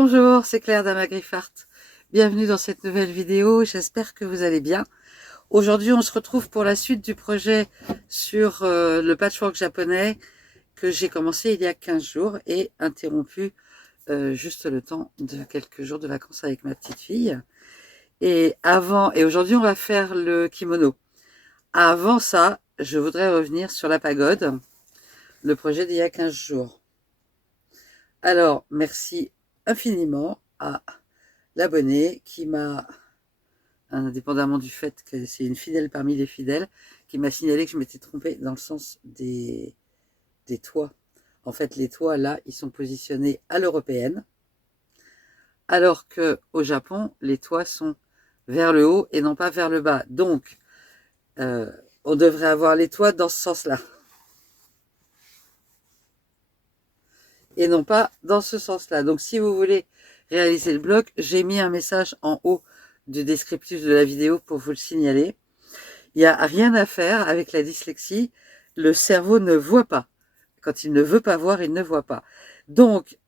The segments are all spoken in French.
Bonjour, c'est Claire d'Amagriffart. Bienvenue dans cette nouvelle vidéo, j'espère que vous allez bien. Aujourd'hui, on se retrouve pour la suite du projet sur le patchwork japonais que j'ai commencé il y a 15 jours et interrompu juste le temps de quelques jours de vacances avec ma petite fille. Et aujourd'hui, on va faire le kimono. Avant ça, je voudrais revenir sur la pagode, le projet d'il y a 15 jours. Alors, merci infiniment à l'abonné qui m'a, indépendamment du fait que c'est une fidèle parmi les fidèles, qui m'a signalé que je m'étais trompée dans le sens des toits. En fait, les toits, là, ils sont positionnés à l'européenne, alors qu'au Japon, les toits sont vers le haut et non pas vers le bas. Donc, on devrait avoir les toits dans ce sens-là. Et non pas dans ce sens-là. Donc, si vous voulez réaliser le bloc, j'ai mis un message en haut du descriptif de la vidéo pour vous le signaler. Il n'y a rien à faire avec la dyslexie. Le cerveau ne voit pas. Quand il ne veut pas voir, il ne voit pas. Donc,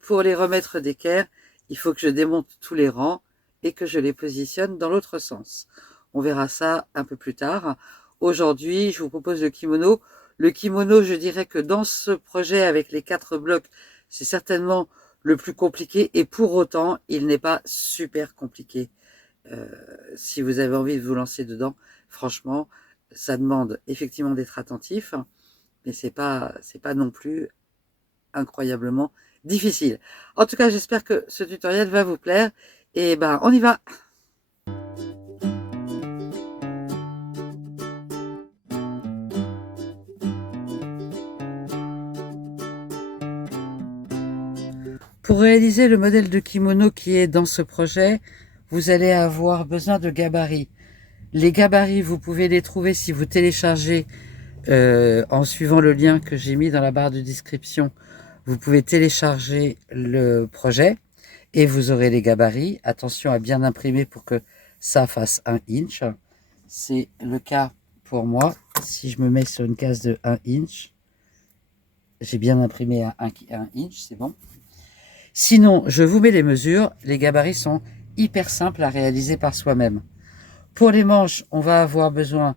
pour les remettre d'équerre, il faut que je démonte tous les rangs et que je les positionne dans l'autre sens. On verra ça un peu plus tard. Aujourd'hui, je vous propose le kimono. Le kimono, je dirais que dans ce projet avec les 4 blocs, c'est certainement le plus compliqué et pour autant, il n'est pas super compliqué. Si vous avez envie de vous lancer dedans, franchement, ça demande effectivement d'être attentif, mais c'est pas non plus incroyablement difficile. En tout cas, j'espère que ce tutoriel va vous plaire. Et ben, on y va! Pour réaliser le modèle de kimono qui est dans ce projet, vous allez avoir besoin de gabarits. Les gabarits, vous pouvez les trouver si vous téléchargez en suivant le lien que j'ai mis dans la barre de description. Vous pouvez télécharger le projet et vous aurez les gabarits. Attention à bien imprimer pour que ça fasse 1 inch. C'est le cas pour moi. Si je me mets sur une case de 1 inch, j'ai bien imprimé à 1 inch, c'est bon. Sinon, je vous mets les mesures. Les gabarits sont hyper simples à réaliser par soi-même. Pour les manches, on va avoir besoin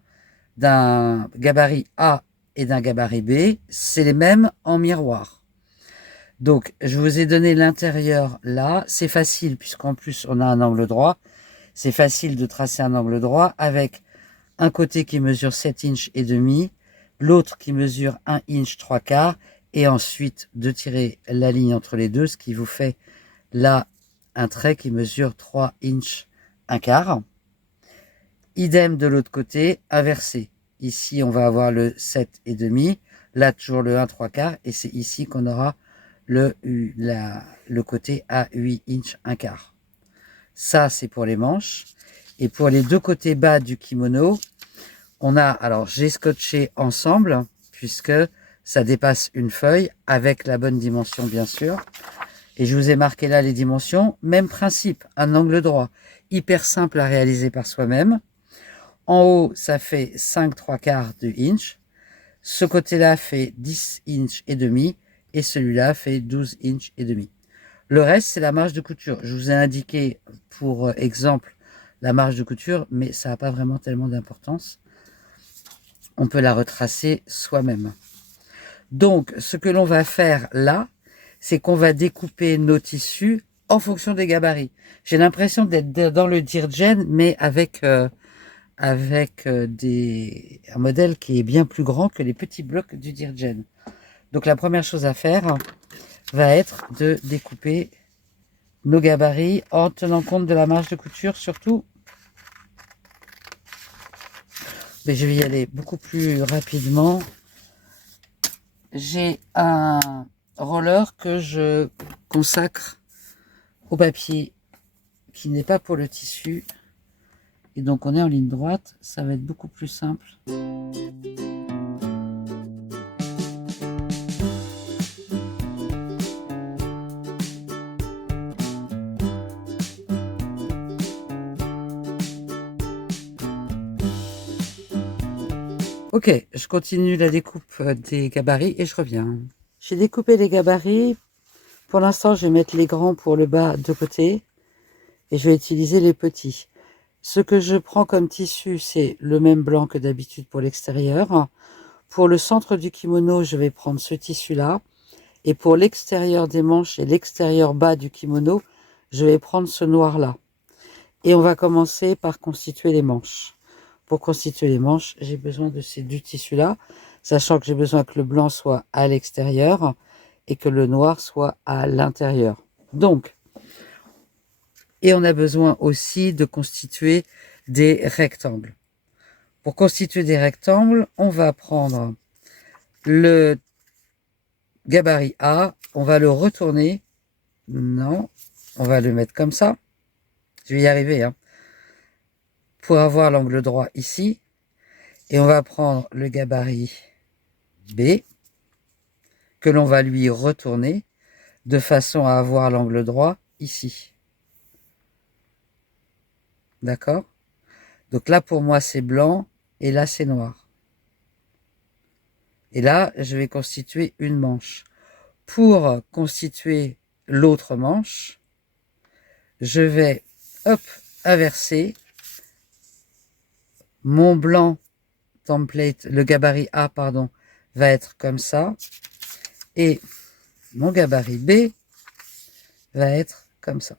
d'un gabarit A et d'un gabarit B. C'est les mêmes en miroir. Donc, je vous ai donné l'intérieur là. C'est facile puisqu'en plus, on a un angle droit. C'est facile de tracer un angle droit avec un côté qui mesure 7 inch et demi, l'autre qui mesure 1 inch 3 quarts, et ensuite de tirer la ligne entre les deux, ce qui vous fait là un trait qui mesure 3 inch 1 quart. Idem de l'autre côté, inversé. Ici, on va avoir le 7 et demi, là toujours le 1 3 quarts, et c'est ici qu'on aura le côté à 8 inch 1 quart. Ça, c'est pour les manches. Et pour les deux côtés bas du kimono, on a, alors j'ai scotché ensemble, puisque ça dépasse une feuille, avec la bonne dimension bien sûr. Et je vous ai marqué là les dimensions. Même principe, un angle droit, hyper simple à réaliser par soi-même. En haut, ça fait 5 3 quarts de inch. Ce côté-là fait 10 inch et demi. Et celui-là fait 12 inch et demi. Le reste, c'est la marge de couture. Je vous ai indiqué pour exemple la marge de couture, mais ça n'a pas vraiment tellement d'importance. On peut la retracer soi-même. Donc, ce que l'on va faire là, c'est qu'on va découper nos tissus en fonction des gabarits. J'ai l'impression d'être dans le Dirgen, mais avec un modèle qui est bien plus grand que les petits blocs du Dirgen. Donc, la première chose à faire va être de découper nos gabarits en tenant compte de la marge de couture surtout. Mais je vais y aller beaucoup plus rapidement. J'ai un roller que je consacre au papier qui n'est pas pour le tissu. Et donc on est en ligne droite, ça va être beaucoup plus simple. Ok, je continue la découpe des gabarits et je reviens. J'ai découpé les gabarits Pour l'instant, je vais mettre les grands pour le bas de côté et je vais utiliser les petits. Ce que je prends comme tissu, c'est le même blanc que d'habitude pour l'extérieur. Pour le centre du kimono, je vais prendre ce tissu-là. Et pour l'extérieur des manches et l'extérieur bas du kimono, je vais prendre ce noir-là. Et on va commencer par constituer les manches. Pour constituer les manches, j'ai besoin de ces deux tissus-là, sachant que j'ai besoin que le blanc soit à l'extérieur et que le noir soit à l'intérieur. Donc, et on a besoin aussi de constituer des rectangles. Pour constituer des rectangles, on va prendre le gabarit A, on va le retourner. Non, on va le mettre comme ça. Je vais y arriver, hein. Pour avoir l'angle droit ici. Et on va prendre le gabarit B, que l'on va lui retourner, de façon à avoir l'angle droit ici. D'accord? Donc là, pour moi, c'est blanc, et là, c'est noir. Et là, je vais constituer une manche. Pour constituer l'autre manche, je vais, hop, inverser mon blanc template, le gabarit A, pardon, va être comme ça, et mon gabarit B va être comme ça.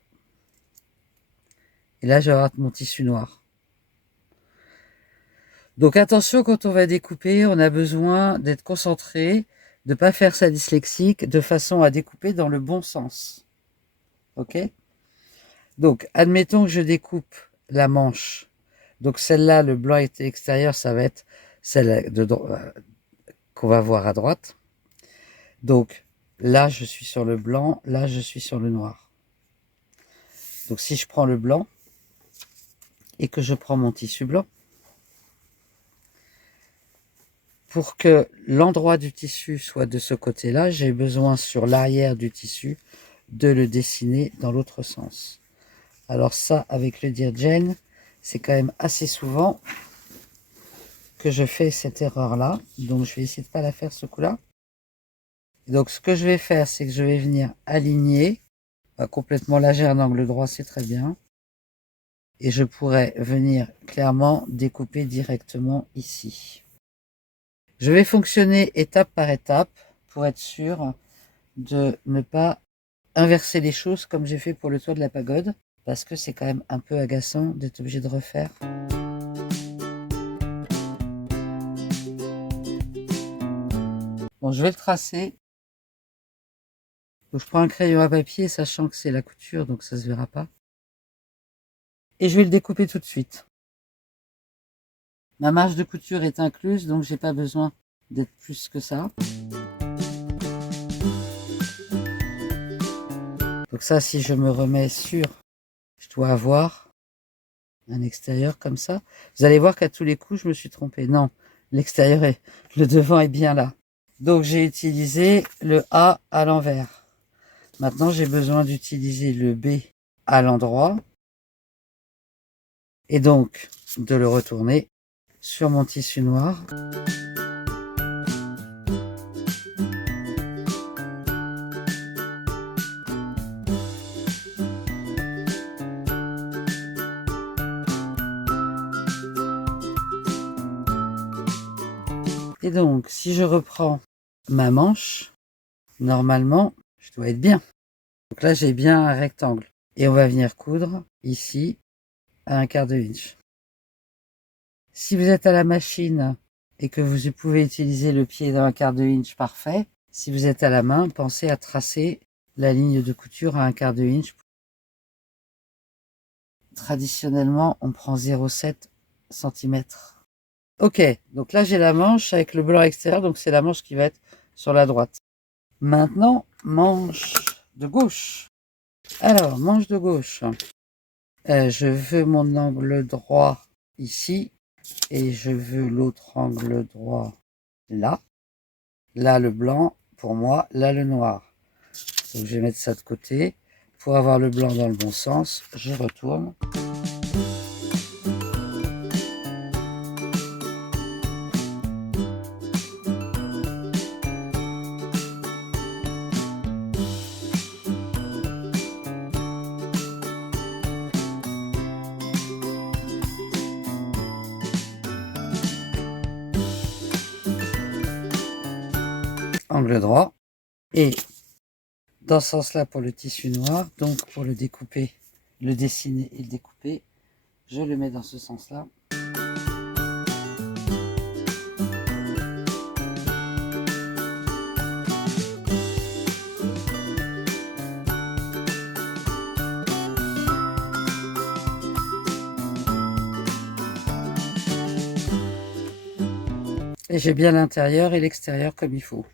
Et là, je vais avoir mon tissu noir. Donc attention, quand on va découper, on a besoin d'être concentré, de ne pas faire ça dyslexique, de façon à découper dans le bon sens. Ok? Donc, admettons que je découpe la manche. Donc celle-là, le blanc est extérieur, ça va être celle qu'on va voir à droite. Donc là, je suis sur le blanc, là, je suis sur le noir. Donc si je prends le blanc et que je prends mon tissu blanc, pour que l'endroit du tissu soit de ce côté-là, j'ai besoin sur l'arrière du tissu de le dessiner dans l'autre sens. Alors ça, avec le Dear Jane, c'est quand même assez souvent que je fais cette erreur-là. Donc je vais essayer de ne pas la faire ce coup-là. Donc ce que je vais faire, c'est que je vais venir aligner. Complètement là, j'ai un angle droit, c'est très bien. Et je pourrais venir clairement découper directement ici. Je vais fonctionner étape par étape pour être sûr de ne pas inverser les choses comme j'ai fait pour le toit de la pagode, parce que c'est quand même un peu agaçant d'être obligé de refaire. Bon, je vais le tracer. Donc je prends un crayon à papier, sachant que c'est la couture, donc ça se verra pas. Et je vais le découper tout de suite. Ma marge de couture est incluse, donc j'ai pas besoin d'être plus que ça. Donc ça, si je me remets sur, je dois avoir un extérieur comme ça. Vous allez voir qu'à tous les coups, je me suis trompée. Non, l'extérieur est, le devant est bien là. Donc j'ai utilisé le A à l'envers. Maintenant, j'ai besoin d'utiliser le B à l'endroit. Et donc, de le retourner sur mon tissu noir. Et donc, si je reprends ma manche, normalement, je dois être bien. Donc là, j'ai bien un rectangle. Et on va venir coudre ici à 1/4 inch. Si vous êtes à la machine et que vous pouvez utiliser le pied d'un 1/4 inch, parfait. Si vous êtes à la main, pensez à tracer la ligne de couture à 1/4 inch. Traditionnellement, on prend 0,7 cm. Ok, donc là j'ai la manche avec le blanc extérieur, donc c'est la manche qui va être sur la droite. Maintenant, manche de gauche. Alors, manche de gauche. Je veux mon angle droit ici et je veux l'autre angle droit là. Là le blanc pour moi, là le noir. Donc je vais mettre ça de côté. Pour avoir le blanc dans le bon sens, je retourne. angle droit. Et dans ce sens-là pour le tissu noir, donc pour le découper, le dessiner et le découper, je le mets dans ce sens-là. Et j'ai bien l'intérieur et l'extérieur comme il faut.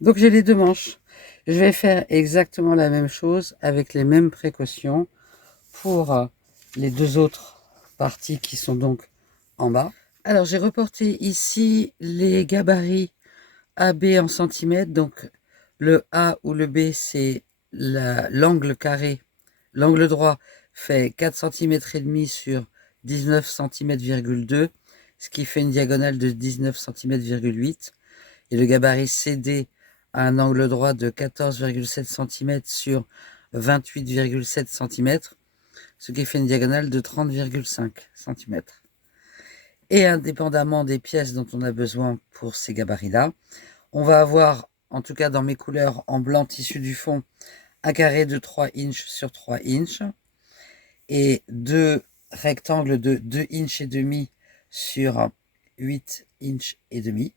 Donc j'ai les deux manches. Je vais faire exactement la même chose avec les mêmes précautions pour les deux autres parties qui sont donc en bas. Alors j'ai reporté ici les gabarits AB en centimètres. Donc le A ou le B c'est l'angle carré. L'angle droit fait 4 cm et demi sur 19 cm,2, ce qui fait une diagonale de 19 cm,8. Et le gabarit CD a un angle droit de 14,7 cm sur 28,7 cm, ce qui fait une diagonale de 30,5 cm. Et indépendamment des pièces dont on a besoin pour ces gabarits-là, on va avoir, en tout cas dans mes couleurs en blanc tissu du fond, un carré de 3 inches sur 3 inches et deux rectangles de 2 inches et demi sur 8 inches et demi.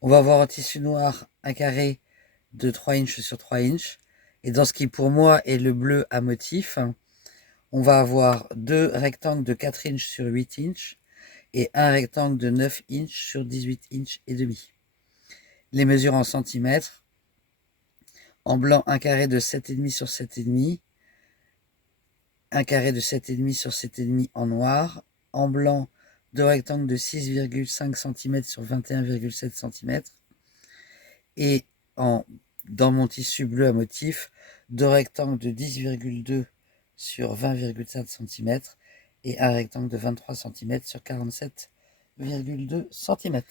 On va avoir en tissu noir un carré de 3 inches sur 3 inches. Et dans ce qui pour moi est le bleu à motif, on va avoir deux rectangles de 4 inches sur 8 inches et un rectangle de 9 inches sur 18 inches et demi. Les mesures en centimètres. En blanc, un carré de 7,5 sur 7,5. Un carré de 7,5 sur 7,5 en noir. En blanc, deux rectangles de 6,5 cm sur 21,7 cm. Et dans mon tissu bleu à motif, deux rectangles de 10,2 sur 20,4 cm et un rectangle de 23 cm sur 47,2 cm.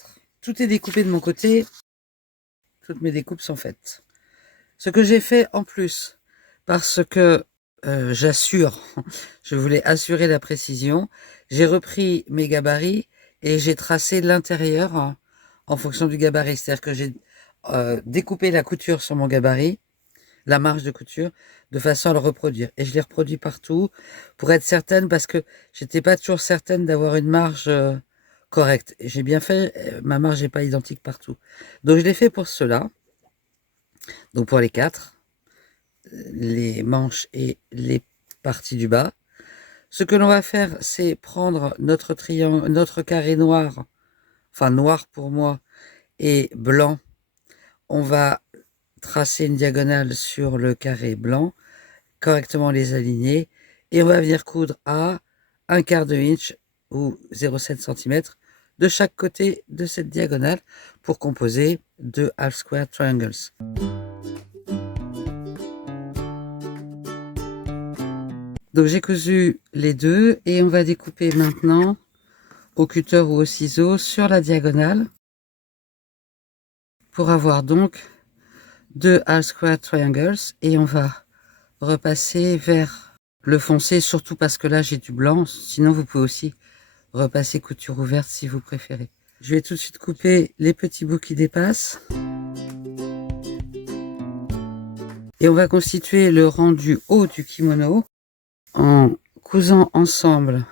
Tout est découpé de mon côté. Toutes mes découpes sont faites. Ce que j'ai fait en plus, parce que j'assure, je voulais assurer la précision, j'ai repris mes gabarits et j'ai tracé l'intérieur en fonction du gabarit. C'est-à-dire que j'ai découpé la couture sur mon gabarit, la marge de couture, de façon à le reproduire. Et je l'ai reproduit partout pour être certaine, parce que j'étais pas toujours certaine d'avoir une marge correcte. Et j'ai bien fait, ma marge n'est pas identique partout. Donc je l'ai fait pour cela. Donc pour les quatre, les manches et les parties du bas. Ce que l'on va faire, c'est prendre notre triangle, notre carré noir, enfin noir pour moi, et blanc. On va tracer une diagonale sur le carré blanc, correctement les aligner, et on va venir coudre à 1/4 de inch ou 0,7 cm de chaque côté de cette diagonale pour composer deux half square triangles. Donc j'ai cousu les deux et on va découper maintenant au cutter ou au ciseau sur la diagonale pour avoir donc deux half square triangles, et on va repasser vers le foncé, surtout parce que là j'ai du blanc, sinon vous pouvez aussi repasser couture ouverte si vous préférez. Je vais tout de suite couper les petits bouts qui dépassent. Et on va constituer le rang du haut du kimono en cousant ensemble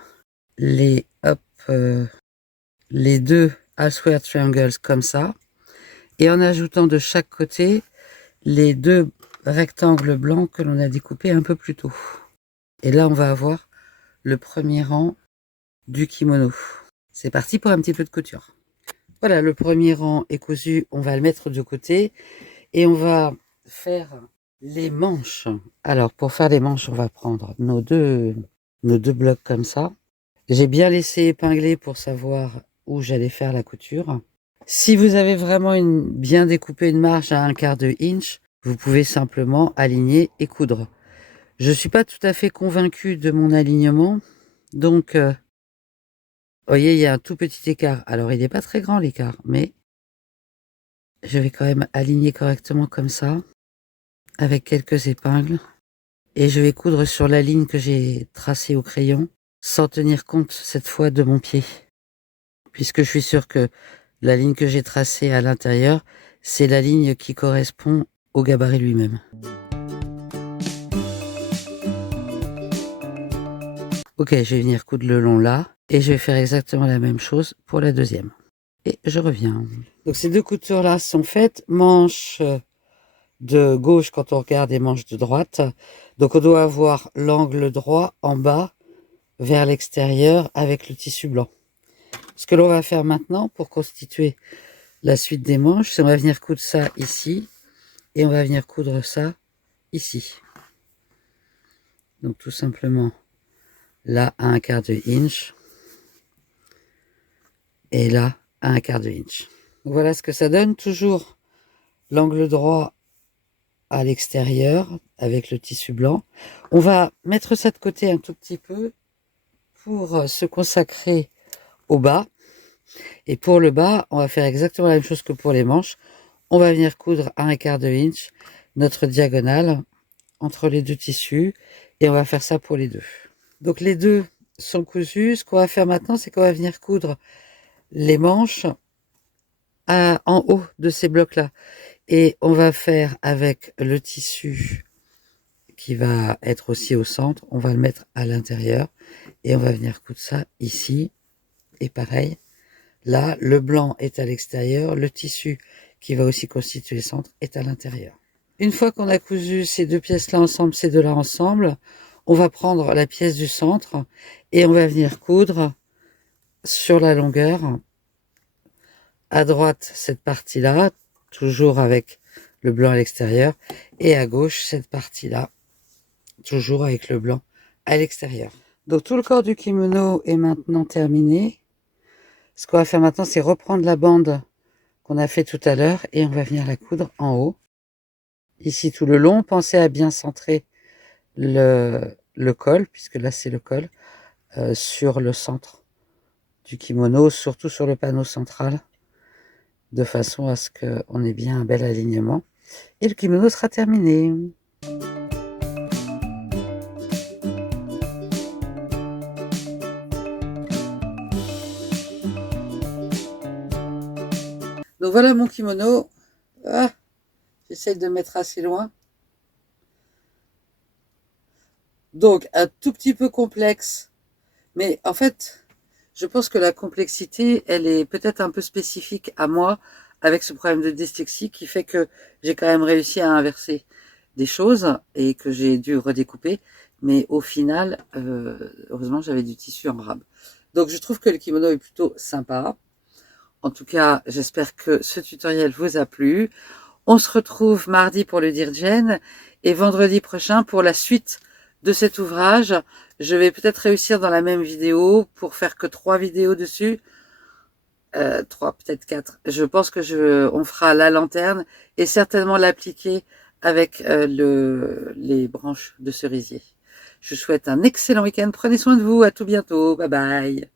les deux half square triangles comme ça, et en ajoutant de chaque côté les deux rectangles blancs que l'on a découpés un peu plus tôt. Et là on va avoir le premier rang du kimono. C'est parti pour un petit peu de couture. Voilà, le premier rang est cousu, on va le mettre de côté et on va faire les manches. Alors pour faire les manches, on va prendre nos deux blocs comme ça. J'ai bien laissé épingler pour savoir où j'allais faire la couture. Si vous avez vraiment bien découpé une marge à 1/4 de inch, vous pouvez simplement aligner et coudre. Je ne suis pas tout à fait convaincue de mon alignement, donc vous voyez, il y a un tout petit écart. Alors il n'est pas très grand l'écart, mais je vais quand même aligner correctement comme ça, avec quelques épingles, et je vais coudre sur la ligne que j'ai tracée au crayon sans tenir compte cette fois de mon pied, puisque je suis sûr que la ligne que j'ai tracée à l'intérieur, c'est la ligne qui correspond au gabarit lui-même. Ok, je vais venir coudre le long là, et je vais faire exactement la même chose pour la deuxième. Et je reviens. Donc ces deux coutures là sont faites, manches de gauche quand on regarde et manches de droite. Donc on doit avoir l'angle droit en bas vers l'extérieur avec le tissu blanc. Ce que l'on va faire maintenant pour constituer la suite des manches, c'est on va venir coudre ça ici et on va venir coudre ça ici. Donc tout simplement là à 1/4 de inch et là à 1/4 de inch. Donc voilà ce que ça donne, toujours l'angle droit à l'extérieur avec le tissu blanc. On va mettre ça de côté un tout petit peu pour se consacrer au bas. Et pour le bas, on va faire exactement la même chose que pour les manches. On va venir coudre à 1/4 de inch notre diagonale entre les deux tissus et on va faire ça pour les deux. Donc les deux sont cousus. Ce qu'on va faire maintenant, c'est qu'on va venir coudre les manches en haut de ces blocs-là. Et on va faire avec le tissu qui va être aussi au centre, on va le mettre à l'intérieur et on va venir coudre ça ici. Et pareil, là, le blanc est à l'extérieur, le tissu qui va aussi constituer le centre est à l'intérieur. Une fois qu'on a cousu ces deux pièces-là ensemble, ces deux-là ensemble, on va prendre la pièce du centre et on va venir coudre sur la longueur. À droite, cette partie-là, toujours avec le blanc à l'extérieur, et à gauche, cette partie-là, toujours avec le blanc à l'extérieur. Donc tout le corps du kimono est maintenant terminé. Ce qu'on va faire maintenant, c'est reprendre la bande qu'on a fait tout à l'heure et on va venir la coudre en haut. Ici tout le long, pensez à bien centrer le col, puisque là c'est le col, sur le centre du kimono, surtout sur le panneau central, de façon à ce qu'on ait bien un bel alignement. Et le kimono sera terminé. Donc voilà mon kimono. Ah, j'essaie de mettre assez loin. Donc un tout petit peu complexe. Mais en fait, je pense que la complexité, elle est peut-être un peu spécifique à moi, avec ce problème de dyslexie qui fait que j'ai quand même réussi à inverser des choses et que j'ai dû redécouper. Mais au final, heureusement, j'avais du tissu en rab. Donc je trouve que le kimono est plutôt sympa. En tout cas, j'espère que ce tutoriel vous a plu. On se retrouve mardi pour le Dirgen et vendredi prochain pour la suite de cet ouvrage. Je vais peut-être réussir dans la même vidéo pour faire que 3 vidéos dessus. 3, peut-être 4. Je pense que on fera la lanterne et certainement l'appliquer avec les branches de cerisier. Je vous souhaite un excellent week-end. Prenez soin de vous. À tout bientôt. Bye bye.